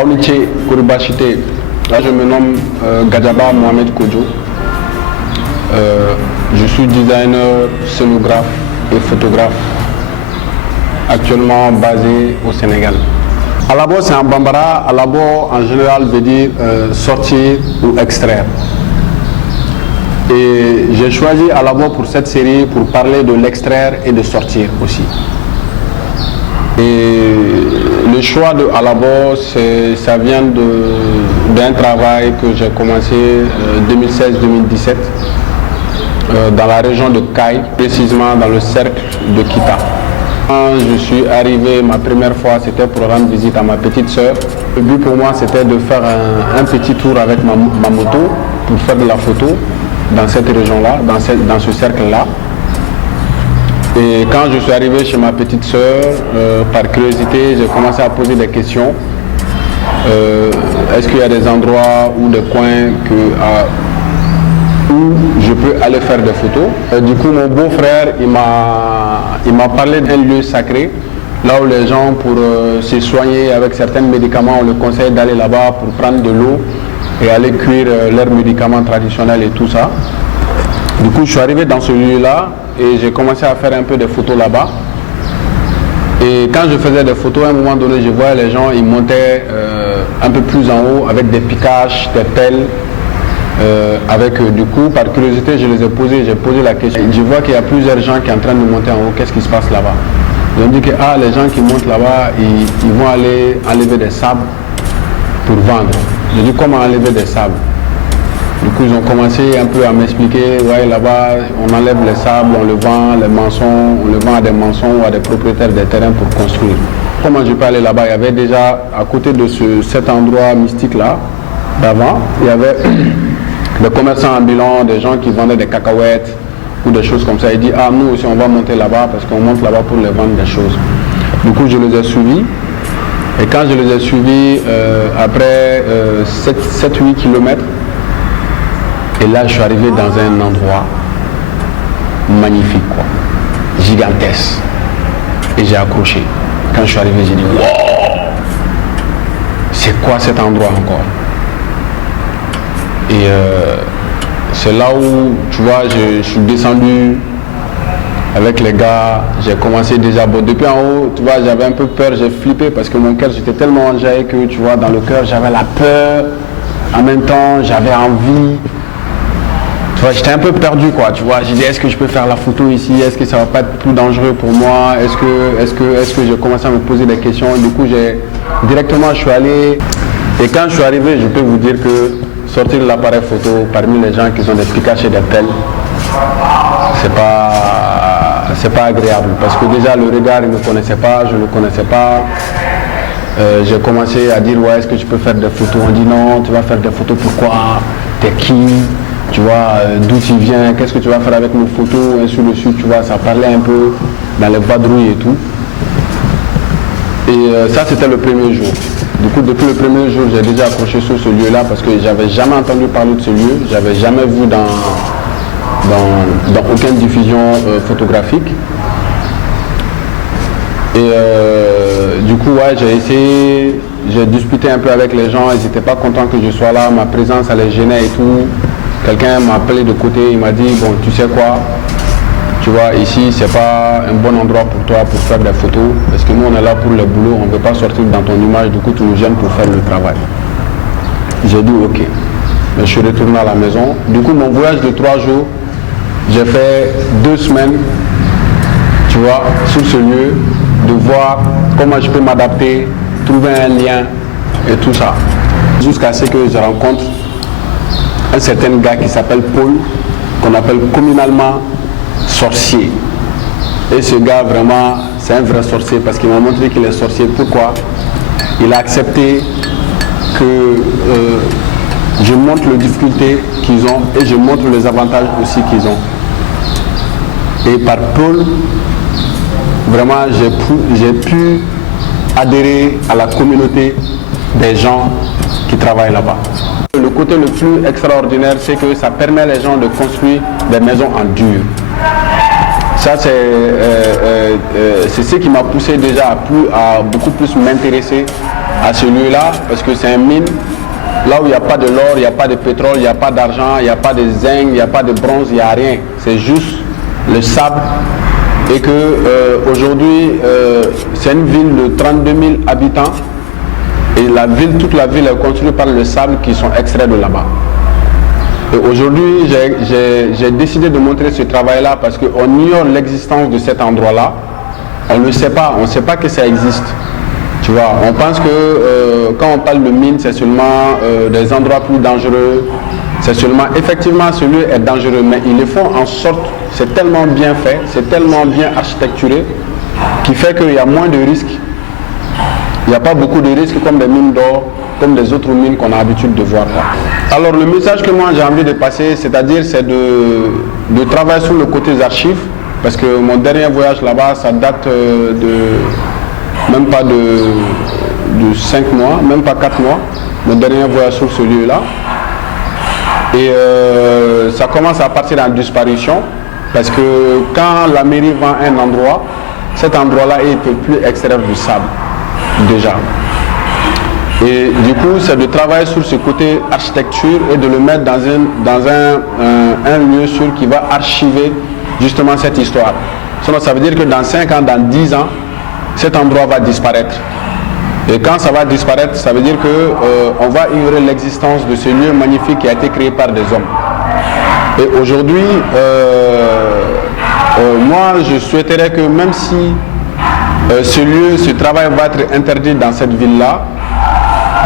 Auniché Kouribachité. Là, je me nomme Gadjaba Mohamed Kodjo. Je suis designer, scénographe et photographe, actuellement basé au Sénégal. Alabo, c'est un bambara. Alabo, en général, veut dire sortir ou extraire. Et j'ai choisi Alabo pour cette série pour parler de l'extraire et de sortir aussi. Et le choix de Alabo, ça vient d'un travail que j'ai commencé 2016-2017 dans la région de Kaï, précisément dans le cercle de Kita. Quand je suis arrivé, ma première fois, c'était pour rendre visite à ma petite sœur. Le but pour moi, c'était de faire un petit tour avec ma moto pour faire de la photo dans cette région-là, dans ce cercle-là. Et quand je suis arrivé chez ma petite sœur, par curiosité, j'ai commencé à poser des questions. Est-ce qu'il y a des endroits ou des coins où je peux aller faire des photos? Du coup, mon beau-frère, il m'a parlé d'un lieu sacré, là où les gens, pour se soigner avec certains médicaments, on le conseille d'aller là-bas pour prendre de l'eau et aller cuire leurs médicaments traditionnels et tout ça. Du coup, je suis arrivé dans ce lieu-là et j'ai commencé à faire un peu des photos là-bas. Et quand je faisais des photos, à un moment donné, je voyais les gens, ils montaient un peu plus en haut avec des piquages, des pelles. Du coup, par curiosité, j'ai posé la question. Je vois qu'il y a plusieurs gens qui sont en train de monter en haut. Qu'est-ce qui se passe là-bas? Ils ont dit que les gens qui montent là-bas, ils vont aller enlever des sables pour vendre. J'ai dit comment enlever des sables? Du coup, ils ont commencé un peu à m'expliquer, ouais, là-bas, on enlève les sables, on le vend, les maçons, on le vend à des maçons ou à des propriétaires des terrains pour construire. Comment je peux aller là-bas? Il y avait déjà, à côté de cet endroit mystique-là, d'avant, il y avait des commerçants ambulants, des gens qui vendaient des cacahuètes ou des choses comme ça. Ils disent, nous aussi, on va monter là-bas parce qu'on monte là-bas pour les vendre des choses. Du coup, je les ai suivis. Et quand je les ai suivis, après 7-8 kilomètres, et là, je suis arrivé dans un endroit magnifique, quoi, gigantesque. Et j'ai accroché. Quand je suis arrivé, j'ai dit, wow, c'est quoi cet endroit encore? Et c'est là où, tu vois, je suis descendu avec les gars. J'ai commencé déjà, depuis en haut, tu vois, j'avais un peu peur, j'ai flippé parce que mon cœur, j'étais tellement enjaillé que, tu vois, dans le cœur, j'avais la peur. En même temps, j'avais envie. Tu vois, j'étais un peu perdu, quoi, tu vois. J'ai dit, est-ce que je peux faire la photo ici? Est-ce que ça va pas être plus dangereux pour moi? Est-ce que j'ai commencé à me poser des questions? Du coup, directement, je suis allé. Et quand je suis arrivé, je peux vous dire que sortir de l'appareil photo parmi les gens qui ont des piquages et des pelles, c'est pas agréable. Parce que déjà, le regard, il ne me connaissait pas, je ne le connaissais pas. J'ai commencé à dire, ouais, est-ce que je peux faire des photos? On dit non, tu vas faire des photos, pourquoi? T'es qui? Tu vois, d'où tu viens, qu'est-ce que tu vas faire avec nos photos, ainsi de suite, tu vois, ça parlait un peu dans les vadrouilles et tout. Et ça, c'était le premier jour. Du coup, depuis le premier jour, j'ai déjà accroché sur ce lieu-là parce que j'avais jamais entendu parler de ce lieu, j'avais jamais vu dans aucune diffusion photographique. Et du coup, ouais, j'ai discuté un peu avec les gens, ils n'étaient pas contents que je sois là, ma présence, ça les gênait et tout. Quelqu'un m'a appelé de côté, il m'a dit, bon, tu sais quoi, tu vois, ici, c'est pas un bon endroit pour toi pour faire des photos, parce que nous, on est là pour le boulot, on ne veut pas sortir dans ton image, du coup, tu nous gênes pour faire le travail. J'ai dit, ok. Mais je suis retourné à la maison. Du coup, mon voyage de 3 jours, j'ai fait 2 semaines, tu vois, sur ce lieu, de voir comment je peux m'adapter, trouver un lien et tout ça. Jusqu'à ce que je rencontre un certain gars qui s'appelle Paul, qu'on appelle communalement sorcier. Et ce gars, vraiment, c'est un vrai sorcier parce qu'il m'a montré qu'il est sorcier. Pourquoi? Il a accepté que je montre les difficultés qu'ils ont et je montre les avantages aussi qu'ils ont. Et par Paul, vraiment, j'ai pu adhérer à la communauté des gens qui travaillent là-bas. Le côté le plus extraordinaire, c'est que ça permet les gens de construire des maisons en dur. Ça, c'est ce qui m'a poussé déjà à beaucoup plus m'intéresser à ce lieu-là, parce que c'est une mine, là où il n'y a pas de l'or, il n'y a pas de pétrole, il n'y a pas d'argent, il n'y a pas de zinc, il n'y a pas de bronze, il n'y a rien. C'est juste le sable. Et que aujourd'hui, c'est une ville de 32 000 habitants. Et toute la ville est construite par le sable qui sont extraits de là-bas. Et aujourd'hui, j'ai décidé de montrer ce travail-là parce qu'on ignore l'existence de cet endroit-là. On ne le sait pas, on ne sait pas que ça existe. Tu vois, on pense que quand on parle de mine, c'est seulement des endroits plus dangereux. C'est seulement, effectivement, ce lieu est dangereux, mais ils le font en sorte, c'est tellement bien fait, c'est tellement bien architecturé, qui fait qu'il y a moins de risques. Il n'y a pas beaucoup de risques comme les mines d'or, comme les autres mines qu'on a l'habitude de voir. Alors le message que moi j'ai envie de passer, c'est-à-dire c'est de travailler sur le côté des archives, parce que mon dernier voyage là-bas, ça date même pas de 5 mois, même pas 4 mois, mon dernier voyage sur ce lieu-là. Et ça commence à partir en disparition, parce que quand la mairie vend un endroit, cet endroit-là, il ne peut plus extraire du sable, déjà. Et du coup, c'est de travailler sur ce côté architecture et de le mettre dans un lieu sûr qui va archiver justement cette histoire. Sinon, ça veut dire que dans 5 ans, dans 10 ans, cet endroit va disparaître. Et quand ça va disparaître, ça veut dire qu'on va ignorer l'existence de ce lieu magnifique qui a été créé par des hommes. Et aujourd'hui, moi, je souhaiterais que même si ce travail va être interdit dans cette ville-là,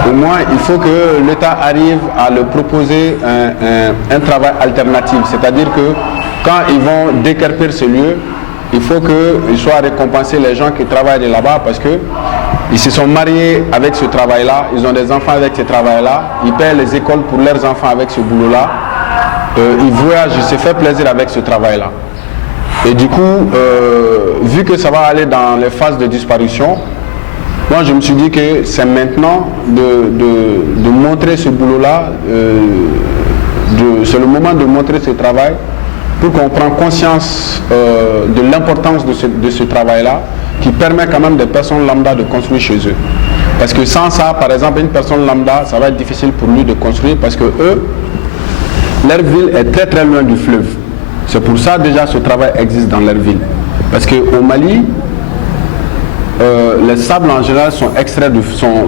au moins, il faut que l'État arrive à le proposer un travail alternatif. C'est-à-dire que quand ils vont décarper ce lieu, il faut qu'ils soient récompensés les gens qui travaillent là-bas parce qu'ils se sont mariés avec ce travail-là, ils ont des enfants avec ce travail-là, ils paient les écoles pour leurs enfants avec ce boulot-là, ils voyagent, ils se font plaisir avec ce travail-là. Et du coup, vu que ça va aller dans les phases de disparition, moi je me suis dit que c'est maintenant de montrer ce boulot-là, c'est le moment de montrer ce travail pour qu'on prenne conscience de l'importance de ce travail-là qui permet quand même des personnes lambda de construire chez eux. Parce que sans ça, par exemple, une personne lambda, ça va être difficile pour lui de construire parce que eux, leur ville est très très loin du fleuve. C'est pour ça déjà ce travail existe dans leur ville. Parce qu'au Mali, les sables en général sont extraits,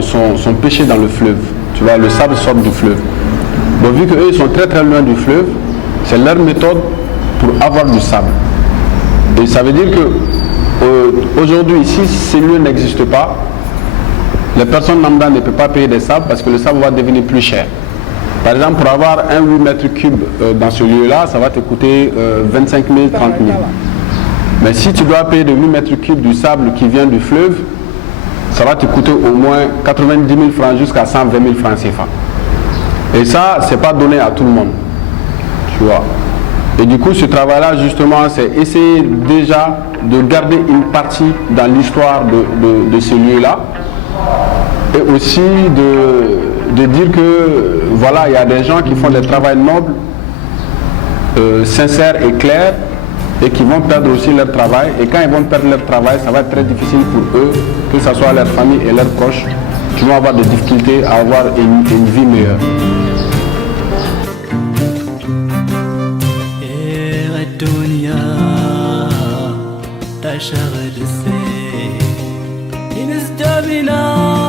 sont pêchés dans le fleuve. Tu vois, le sable sort du fleuve. Donc vu qu'eux, ils sont très très loin du fleuve, c'est leur méthode pour avoir du sable. Et ça veut dire que aujourd'hui, si ces lieux n'existent pas, les personnes lambda ne peuvent pas payer des sables parce que le sable va devenir plus cher. Par exemple, pour avoir un 8 mètres cubes dans ce lieu-là, ça va te coûter 25 000, 30 000. Mais si tu dois payer de 8 mètres cubes du sable qui vient du fleuve, ça va te coûter au moins 90 000 francs jusqu'à 120 000 francs CFA. Et ça, c'est pas donné à tout le monde. Tu vois. Et du coup, ce travail-là, justement, c'est essayer déjà de garder une partie dans l'histoire de ce lieu-là. Et aussi de dire que, voilà, il y a des gens qui font des travaux nobles, sincères et clairs, et qui vont perdre aussi leur travail. Et quand ils vont perdre leur travail, ça va être très difficile pour eux, que ce soit leur famille et leurs proches, qui vont avoir des difficultés à avoir une vie meilleure. شغل السيل ينزدى بنا